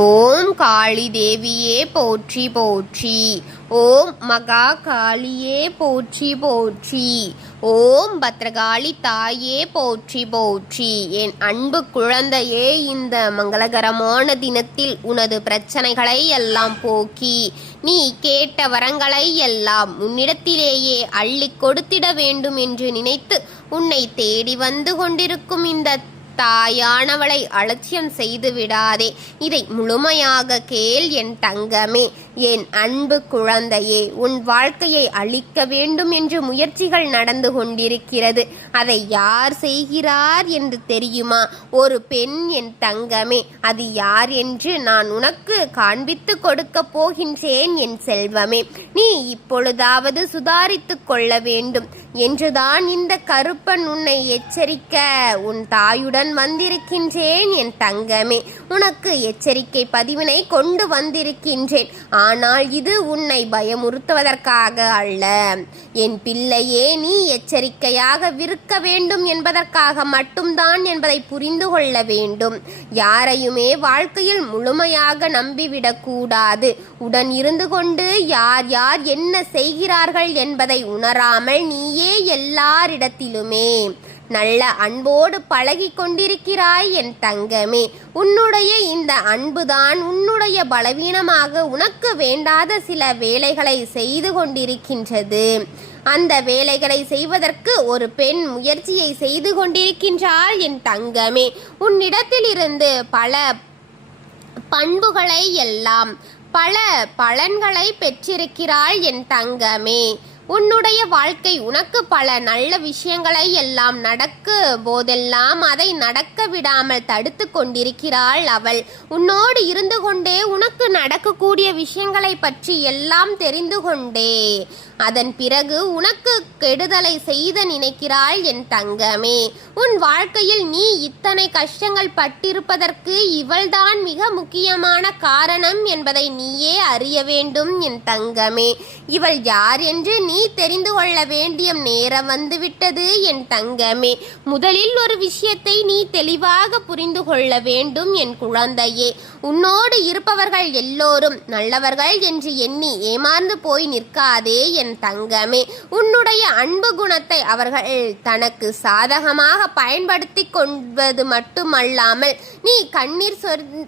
ஓம் காளி தேவியே போற்றி போற்றி. ஓம் மகா காளியே போற்றி போற்றி. ஓம் பத்ரகாளி தாயே போற்றி போற்றி. என் அன்பு குழந்தையே, இந்த மங்களகரமான தினத்தில் உனது பிரச்சனைகளை எல்லாம் போக்கி நீ கேட்ட வரங்களை எல்லாம் உன்னிடத்திலேயே அள்ளி கொடுத்திட வேண்டும் என்று நினைத்து உன்னை தேடி வந்து கொண்டிருக்கும் இந்த தாயானவளை அலட்சியம் செய்து விடாதே. இதை முழுமையாக கேள் என் தங்கமே, என் அன்பு குழந்தையே. உன் வாழ்க்கையை அழிக்க வேண்டும் என்று முயற்சிகள் நடந்து கொண்டிருக்கிறது. அதை யார் செய்கிறார் என்று தெரியுமா? ஒரு பெண் என் தங்கமே. அது யார் என்று நான் உனக்கு காண்பித்து கொடுக்க போகின்றேன் என் செல்வமே. நீ இப்பொழுதாவது சுதாரித்து கொள்ள வேண்டும் என்றுதான் இந்த கருப்பன் உன்னை எச்சரிக்க உன் தாயுடன் வந்திருக்கின்றேன் என் தங்கமே. உனக்கு எச்சரிக்கை பதிவினை கொண்டு வந்திருக்கின்றேன். ஆனால் இது உன்னை பயமுறுத்துவதற்காக அல்ல என் பிள்ளையே. நீ எச்சரிக்கையாக இருக்க வேண்டும் என்பதற்காக மட்டும்தான் என்பதை புரிந்து கொள்ள வேண்டும். யாரையுமே வாழ்க்கையில் முழுமையாக நம்பிவிடக் கூடாது. உடன் இருந்து கொண்டு யார் யார் என்ன செய்கிறார்கள் என்பதை உணராமல் நீயே எல்லாரிடத்திலுமே நல்ல அன்போடு பழகி கொண்டிருக்கிறாய் என் தங்கமே. உன்னுடைய இந்த அன்புதான் உன்னுடைய பலவீனமாக உனக்கு வேண்டாத சில வேலைகளை செய்து கொண்டிருக்கின்றது. அந்த வேலைகளை செய்வதற்கு ஒரு பெண் முயற்சியை செய்து கொண்டிருக்கின்றாள் என் தங்கமே. உன்னிடத்திலிருந்து பல பண்புகளை எல்லாம் பல பலன்களை பெற்றிருக்கிறாள் என் தங்கமே. உன்னுடைய வாழ்க்கை உனக்கு பல நல்ல விஷயங்களை எல்லாம் நடக்க போதெல்லாம் அதை நடக்க விடாமல் தடுத்து கொண்டிருக்கிறாள் அவள். உன்னோடு இருந்து கொண்டே உனக்கு நடக்கக்கூடிய விஷயங்களை பற்றி எல்லாம் தெரிந்து கொண்டே அதன் பிறகு உனக்கு கெடுதலை செய்த நினைக்கிறாள் என் தங்கமே. உன் வாழ்க்கையில் நீ இத்தனை கஷ்டங்கள் பட்டிருப்பதற்கு இவள்தான் மிக முக்கியமான காரணம் என்பதை நீயே அறிய வேண்டும் என் தங்கமே. இவள் யார் என்று நீ தெரிந்து கொள்ள வேண்டிய நேரம் வந்துவிட்டது என் தங்கமே. முதலில் ஒரு விஷயத்தை நீ தெளிவாக புரிந்து கொள்ள வேண்டும் என் குழந்தையே. உன்னோடு இருப்பவர்கள் எல்லோரும் நல்லவர்கள் என்று எண்ணி ஏமாந்து போய் நிற்காதே என் தங்கமே. உன்னுடைய அன்பு குணத்தை அவர்கள் தனக்கு சாதகமாக பயன்படுத்தி கொள்வது மட்டுமல்லாமல் நீ கண்ணீர்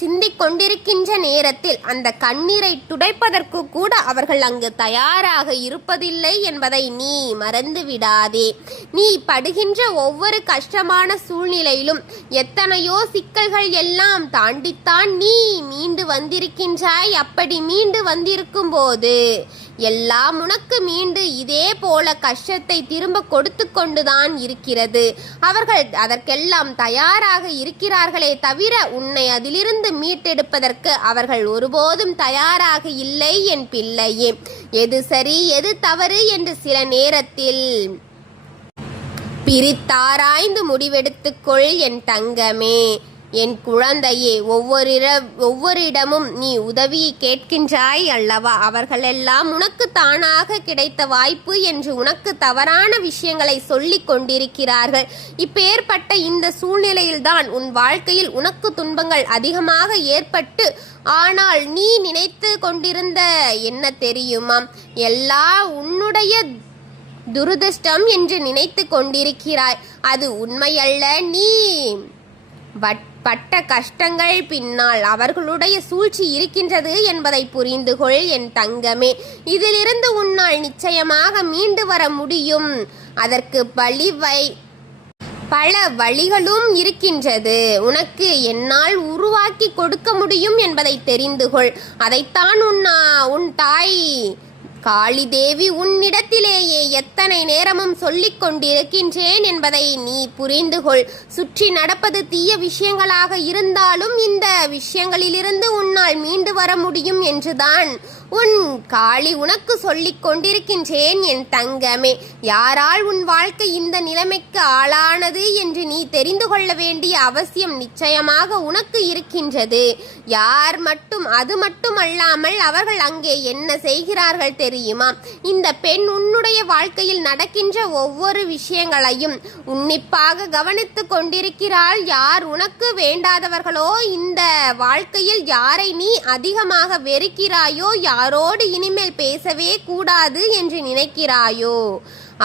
சிந்திக் கொண்டிருக்கின்ற நேரத்தில் அந்த கண்ணீரை துடைப்பதற்கு கூட அவர்கள் அங்கு தயாராக இருப்பதில்லை என்பதை நீ மறந்து விடாதே. நீ படுகின்ற ஒவ்வொரு கஷ்டமான சூழ்நிலையிலும் எத்தனையோ சிக்கல்கள் எல்லாம் தாண்டித்தான் நீ மீண்டு வந்திருக்கின்றாய். அப்படி மீண்டு வந்திருக்கும் போது எல்லாம் உனக்கு மீண்டு இதே போல கஷ்டத்தை திரும்ப கொடுத்து கொண்டுதான் இருக்கிறது. அவர்கள் அதற்கெல்லாம் தயாராக இருக்கிறார்களே தவிர உன்னை அதிலிருந்து மீட்டெடுப்பதற்கு அவர்கள் ஒருபோதும் தயாராக இல்லை என் பிள்ளையே. எது சரி எது தவறு என்று சில நேரத்தில் பிரித்தாராய்ந்து முடிவெடுத்துக்கொள் என் தங்கமே. என் குழந்தையே, ஒவ்வொரு இடமும் நீ உதவி கேட்கின்றாய் அல்லவா? அவர்களெல்லாம் உனக்கு தானாக கிடைத்த வாய்ப்பு என்று உனக்கு தவறான விஷயங்களை சொல்லிக் கொண்டிருக்கிறார்கள். இப்பேற்பட்ட இந்த சூழ்நிலையில்தான் உன் வாழ்க்கையில் உனக்கு துன்பங்கள் அதிகமாக ஏற்பட்டு, ஆனால் நீ நினைத்து கொண்டிருந்த என்ன தெரியுமா? எல்லாம் உன்னுடைய துரதிர்ஷ்டம் என்று நினைத்து கொண்டிருக்கிறாய். அது உண்மையல்ல. நீ பட்ட கஷ்டங்கள் பின்னால் அவர்களுடைய சூழ்ச்சி இருக்கின்றது என்பதை புரிந்து கொள் என் தங்கமே. இதிலிருந்து உன்னால் நிச்சயமாக மீண்டு வர முடியும். அதற்கு பல வழிகளும் இருக்கின்றது. உனக்கு என்னால் உருவாக்கி கொடுக்க முடியும் என்பதை தெரிந்து கொள். அதைத்தான் உன் தாய் காளி தேவி உன்னிடத்திலேயே எத்தனை நேரமும் சொல்லிக் கொண்டிருக்கின்றேன் என்பதை நீ புரிந்து கொள். சுற்றி நடப்பது தீய விஷயங்களாக இருந்தாலும் இந்த விஷயங்களிலிருந்து உன்னால் மீண்டு வர முடியும் என்றுதான் உன் காளி உனக்கு சொல்லிக் கொண்டிருக்கின்றேன் என் தங்கமே. யாரால் உன் வாழ்க்கை இந்த நிலைமைக்கு ஆளானது என்று நீ தெரிந்து கொள்ள வேண்டிய அவசியம் நிச்சயமாக உனக்கு இருக்கின்றது. யார் மட்டும், அது மட்டுமல்லாமல் அவர்கள் அங்கே என்ன செய்கிறார்கள் தெரியுமா? இந்த பெண் உன்னுடைய வாழ்க்கையில் நடக்கின்ற ஒவ்வொரு விஷயங்களையும் உன்னிப்பாக கவனித்து கொண்டிருக்கிறாள். யார் உனக்கு வேண்டாதவர்களோ, இந்த வாழ்க்கையில் யாரை நீ அதிகமாக வெறுக்கிறாயோ, யாரோடு இனிமேல் பேசவே கூடாது என்று நினைக்கிறாயோ,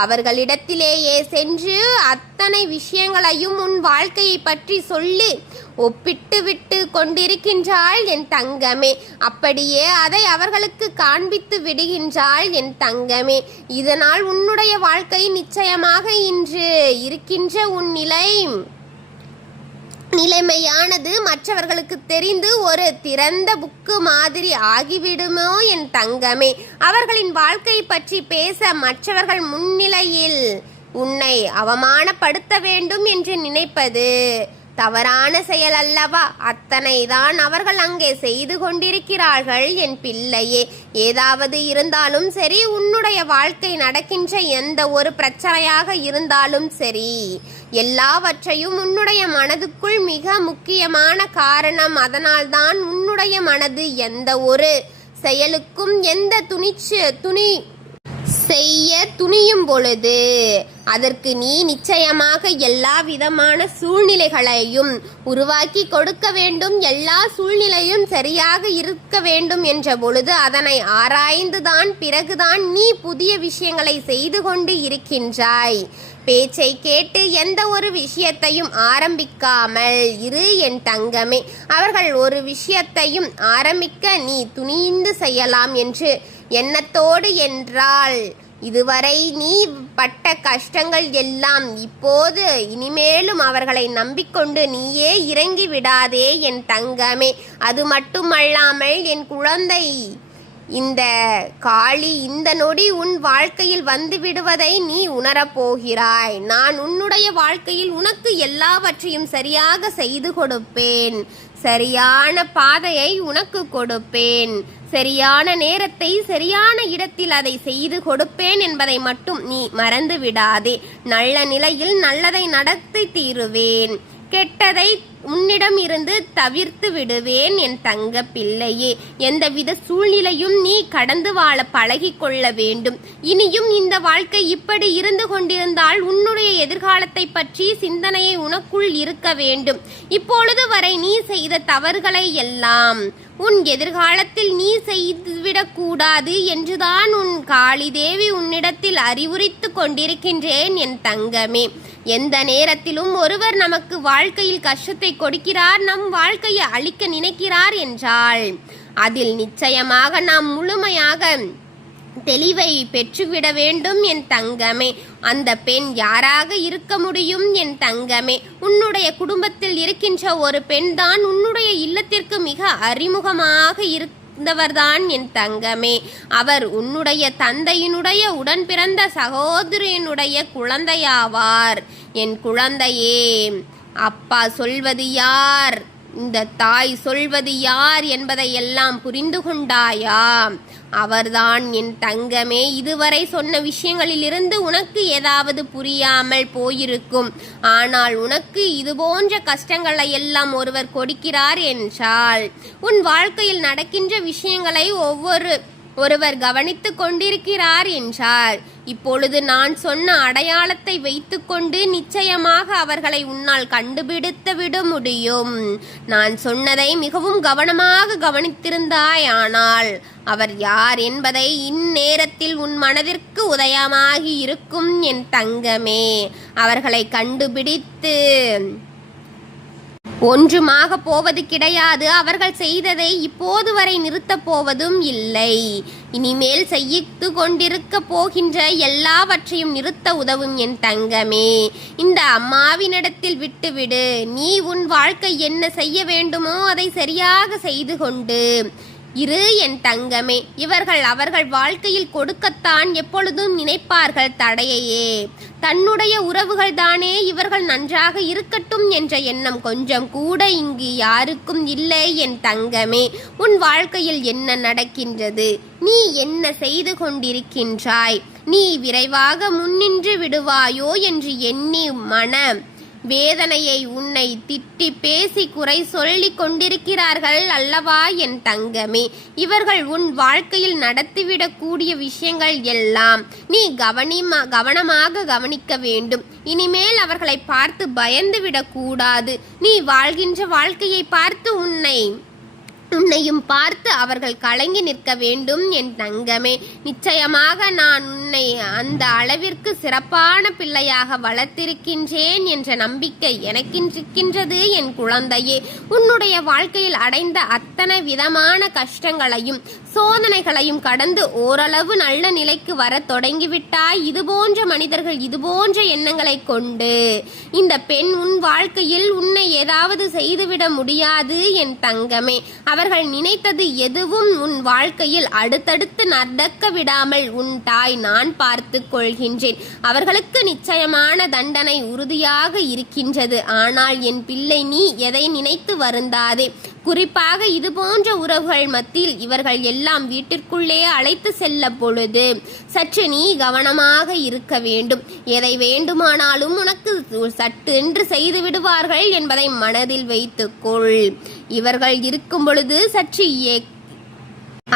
அவர்களிடத்திலேயே சென்று அத்தனை விஷயங்களையும் உன் வாழ்க்கையை பற்றி சொல்லி ஒப்பிட்டு விட்டு கொண்டிருக்கின்றாள் என் தங்கமே. அப்படியே அதை அவர்களுக்கு காண்பித்து விடுகின்றாள் என் தங்கமே. இதனால் உன்னுடைய வாழ்க்கை நிச்சயமாக இன்று இருக்கின்ற உன் நிலைமையானது மற்றவர்களுக்கு தெரிந்து ஒரு திறந்த புக்கு மாதிரி ஆகிவிடுமோ என் தங்கமே. அவர்களின் வாழ்க்கை பற்றி பேச மற்றவர்கள் முன்னிலையில் உன்னை அவமானப்படுத்த வேண்டும் என்று நினைப்பது தவறான செயல் அல்லவா? அத்தனைதான் அவர்கள் அங்கே செய்து கொண்டிருக்கிறார்கள் என் பிள்ளையே. ஏதாவது இருந்தாலும் சரி, உன்னுடைய வாழ்க்கை நடக்கின்ற எந்த ஒரு பிரச்சனையாக இருந்தாலும் சரி, எல்லாவற்றையும் உன்னுடைய மனதுக்குள் மிக முக்கியமான காரணம். அதனால்தான் உன்னுடைய மனது எந்த ஒரு செயலுக்கும் எந்த செய்ய துணியும் பொழுது அதற்கு நீ நிச்சயமாக எல்லா விதமான சூழ்நிலைகளையும் உருவாக்கி கொடுக்க வேண்டும். எல்லா சூழ்நிலையும் சரியாக இருக்க வேண்டும் என்ற பொழுது அதனை ஆராய்ந்துதான் பிறகுதான் நீ புதிய விஷயங்களை செய்து கொண்டு இருக்கின்றாய். பேச்சை கேட்டு எந்த ஒரு விஷயத்தையும் ஆரம்பிக்காமல் இரு என் தங்கமே. அவர்கள் ஒரு விஷயத்தையும் ஆரம்பிக்க நீ துணிந்து செய்யலாம் என்று எண்ணத்தோடு என்றால் இதுவரை நீ பட்ட கஷ்டங்கள் எல்லாம் இப்போது இனிமேலும் அவர்களை நம்பிக்கொண்டு நீயே இறங்கி விடாதே என் தங்கமே. அது மட்டுமல்லாமல் என் குழந்தை, இந்த காளி இந்த நொடி உன் வாழ்க்கையில் வந்து விடுவதை நீ உணரப்போகிறாய். நான் உன்னுடைய வாழ்க்கையில் உனக்கு எல்லாவற்றையும் சரியாக செய்து கொடுப்பேன். சரியான பாதையை உனக்கு கொடுப்பேன். சரியான நேரத்தை சரியான இடத்தில் அதை செய்து கொடுப்பேன் என்பதை மட்டும் நீ மறந்து விடாதே. நல்ல நிலையில் நல்லதை நடத்தி தீருவேன். கெட்டதை உன்னிடம் இருந்து தவிர்த்து விடுவேன் என் தங்க பிள்ளையே. எந்தவித சூழ்நிலையும் நீ கடந்து வாழ பழகி கொள்ள வேண்டும். இனியும் இந்த வாழ்க்கை இப்படி இருந்து கொண்டிருந்தால் உன்னுடைய எதிர்காலத்தை பற்றி சிந்தனையை உனக்குள் இருக்க வேண்டும். இப்பொழுது வரை நீ செய்த தவறுகளை எல்லாம் உன் எதிர்காலத்தில் நீ செய்துவிடக்கூடாது என்றுதான் உன் காளி தேவி உன்னிடத்தில் அறிவுரைத்து கொண்டிருக்கின்றேன் என் தங்கமே. எந்த நேரத்திலும் ஒருவர் நமக்கு வாழ்க்கையில் கஷ்டத்தை கொடுக்கிறார், நம் வாழ்க்கையை அழிக்க நினைக்கிறார் என்றால் அதில் நிச்சயமாக நாம் முழுமையாக தெளிவை பெற்றுவிட வேண்டும் என் தங்கமே. அந்த பெண் யாராக இருக்க முடியும் என் தங்கமே? உன்னுடைய குடும்பத்தில் இருக்கின்ற ஒரு பெண் தான் உன்னுடைய இல்லத்திற்கு மிக அறிமுகமாக இருந்தவர்தான் என் தங்கமே. அவர் உன்னுடைய தந்தையினுடைய உடன் பிறந்த சகோதரியினுடைய குழந்தையாவார். என் குழந்தையே, அப்பா சொல்வது யார், இந்த தாய் சொல்வது யார் என்பதை எல்லாம் புரிந்து கொண்டாயா? அவர்தான் என் தங்கமே. இதுவரை சொன்ன விஷயங்களிலிருந்து உனக்கு ஏதாவது புரியாமல் போயிருக்கும். ஆனால் உனக்கு இது போன்ற கஷ்டங்களை எல்லாம் ஒருவர் கொடுக்கிறார் என்றால் உன் வாழ்க்கையில் நடக்கின்ற விஷயங்களை ஒருவர் கவனித்து கொண்டிருக்கிறார் என்றால் இப்பொழுது நான் சொன்ன அடையாளத்தை வைத்துக்கொண்டு நிச்சயமாக அவர்களை உன்னால் கண்டுபிடித்து விட முடியும். நான் சொன்னதை மிகவும் கவனமாக கவனித்திருந்தாயானால் அவர் யார் என்பதை இந்நேரத்தில் உன் மனதிற்கு உதயமாகி இருக்கும் என் தங்கமே. அவர்களை கண்டுபிடித்து ஒன்றுமாக போவது கிடையாது. அவர்கள் செய்ததை இப்போது வரை நிறுத்தப் போவதும் இல்லை. இனிமேல் செய்து கொண்டிருக்க போகின்ற எல்லாவற்றையும் நிறுத்த உதவும் என் தங்கமே. இந்த அம்மாவினிடத்தில் விட்டுவிடு. நீ உன் வாழ்க்கை என்ன செய்ய வேண்டுமோ அதை சரியாக செய்து கொண்டு இரு என் தங்கமே. இவர்கள் அவர்கள் வாழ்க்கையில் கொடுக்கத்தான் எப்பொழுதும் நினைப்பார்கள் தடையையே. தன்னுடைய உறவுகள் தானே இவர்கள் நன்றாக இருக்கட்டும் என்ற எண்ணம் கொஞ்சம் கூட இங்கு யாருக்கும் இல்லை. என் தங்கமே, உன் வாழ்க்கையில் என்ன நடக்கின்றது? நீ என்ன செய்து கொண்டிருக்கின்றாய்? நீ விரைவாக முன்னின்று விடுவாயோ என்று எண்ணி மன வேதனையை உன்னை திட்டி பேசி குறை சொல்லி கொண்டிருக்கிறார்கள் அல்லவா என் தங்கமே. இவர்கள் உன் வாழ்க்கையில் நடத்திவிடக் கூடிய விஷயங்கள் எல்லாம் நீ கவனமாக கவனிக்க வேண்டும். இனிமேல் அவர்களை பார்த்து பயந்து விடக்கூடாது. நீ வாழ்கின்ற வாழ்க்கையை பார்த்து உன்னையும் பார்த்து அவர்கள் கலங்கி நிற்க வேண்டும் என் தங்கமே. நிச்சயமாக நான் உன்னை அந்த அளவிற்கு சிறப்பான பிள்ளையாக வளர்த்திருக்கின்றேன் என்ற நம்பிக்கை எனக்கின்றிருக்கின்றது என் குழந்தையே. உன்னுடைய வாழ்க்கையில் அடைந்த அத்தனை விதமான கஷ்டங்களையும் சோதனைகளையும் கடந்து ஓரளவு நல்ல நிலைக்கு வர தொடங்கிவிட்டாய். இதுபோன்ற மனிதர்கள் இதுபோன்ற எண்ணங்களை கொண்டு இந்த பெண் உன் வாழ்க்கையில் உன்னை ஏதாவது செய்துவிட முடியாது என் தங்கமே. அவர்கள் நினைத்தது எதுவும் உன் வாழ்க்கையில் அடுத்தடுத்து நடக்க விடாமல் உன் தாய் நான் பார்த்து கொள்கின்றேன். அவர்களுக்கு நிச்சயமான தண்டனை உறுதியாக இருக்கின்றது. ஆனால் என் பிள்ளை, நீ எதை நினைத்து வருந்தாதே. குறிப்பாக இது போன்ற உறவுகள் மத்தியில் இவர்கள் எல்லாம் வீட்டிற்குள்ளே அழைத்து செல்ல பொழுது சற்று நீ கவனமாக இருக்க வேண்டும். எதை வேண்டுமானாலும் உனக்கு சட்டென்று செய்து விடுவார்கள் என்பதை மனதில் வைத்துக்கொள். இவர்கள் இருக்கும் பொழுது சற்று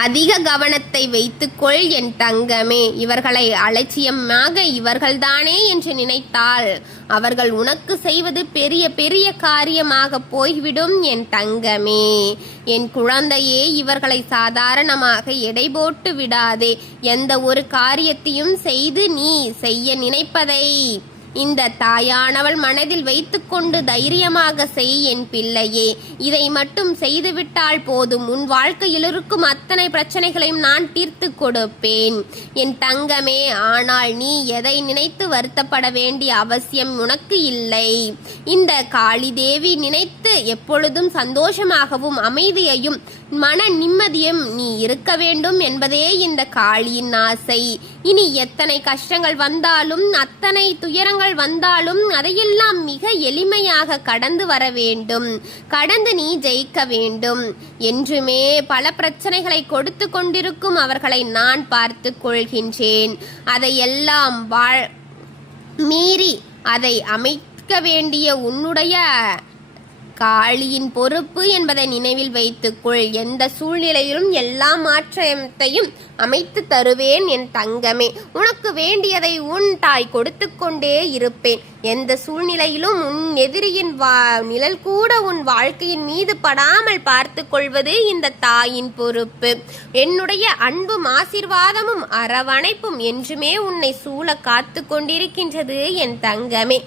அதிக கவனத்தை வைத்துக்கொள் என் தங்கமே. இவர்களை அலட்சியமாக இவர்கள்தானே என்று நினைத்தால் அவர்கள் உனக்கு செய்வது பெரிய பெரிய காரியமாக போய்விடும் என் தங்கமே. என் குழந்தையே, இவர்களை சாதாரணமாக எடை போட்டு விடாதே. எந்த ஒரு காரியத்தையும் செய்து நீ செய்ய நினைப்பதை இந்த தாயானவள் மனதில் வைத்துக்கொண்டு தைரியமாக செய் என் பிள்ளையே. இதை மட்டும் செய்துவிட்டால் போதும். உன் வாழ்க்கையில் இருக்கும் அத்தனை பிரச்சனைகளையும் நான் தீர்த்து கொடுப்பேன் என் தங்கமே. ஆனால் நீ எதை நினைத்து வருத்தப்பட வேண்டிய அவசியம் உனக்கு இல்லை. இந்த காளி தேவி நினைத்து எப்பொழுதும் சந்தோஷமாகவும் அமைதியையும் மன நிம்மதியும் நீ இருக்க வேண்டும் என்பதே இந்த காளியின் ஆசை. இனி எத்தனை கஷ்டங்கள் வந்தாலும் அத்தனை துயரங்கள் வந்தாலும் அதையெல்லாம் மிக எளிமையாக கடந்து வர வேண்டும். கடந்து நீ ஜெயிக்க வேண்டும். என்றுமே பல பிரச்சனைகளை கொடுத்து கொண்டிருக்கும் அவர்களை நான் பார்த்து கொள்கின்றேன். அதையெல்லாம் மீறி அதை அமைக்க வேண்டிய உன்னுடைய காளியின் பொறுப்பு என்பதை நினைவில் வைத்துக்கொள். எந்த சூழ்நிலையிலும் எல்லா மாற்றத்தையும் அமைத்து தருவேன் என் தங்கமே. உனக்கு வேண்டியதை உன் தாய் கொடுத்து கொண்டே இருப்பேன். எந்த சூழ்நிலையிலும் உன் எதிரியின் நிழல் கூட உன் வாழ்க்கையின் மீது படாமல் பார்த்து கொள்வது இந்த தாயின் பொறுப்பு. என்னுடைய அன்பும் ஆசீர்வாதமும் அரவணைப்பும் என்றுமே உன்னை சூழ காத்து கொண்டிருக்கின்றது என் தங்கமே.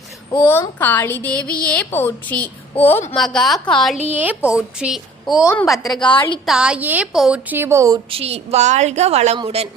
ஓம் காளி தேவியே போற்றி. ஓம் மகா காளியே போற்றி. ஓம் பத்ரகாளி தாயே போற்றி போற்றி. வாழ்க வளமுடன்.